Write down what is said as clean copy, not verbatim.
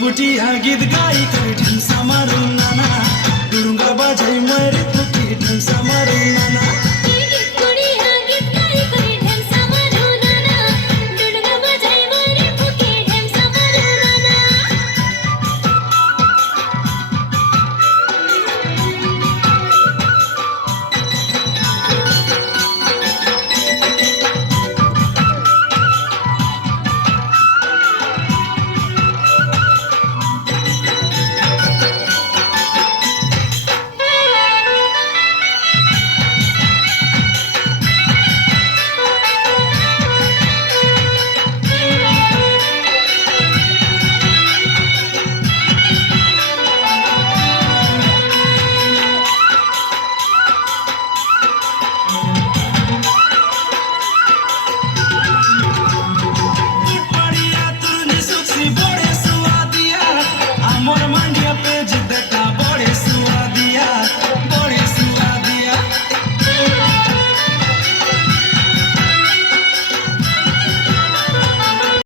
पुटिया गीत गाई कर ढिम्सा मारौँ नाना डुडुङ्गा बजाई मरे पुटी ढिम्सा मारौँ नाना Body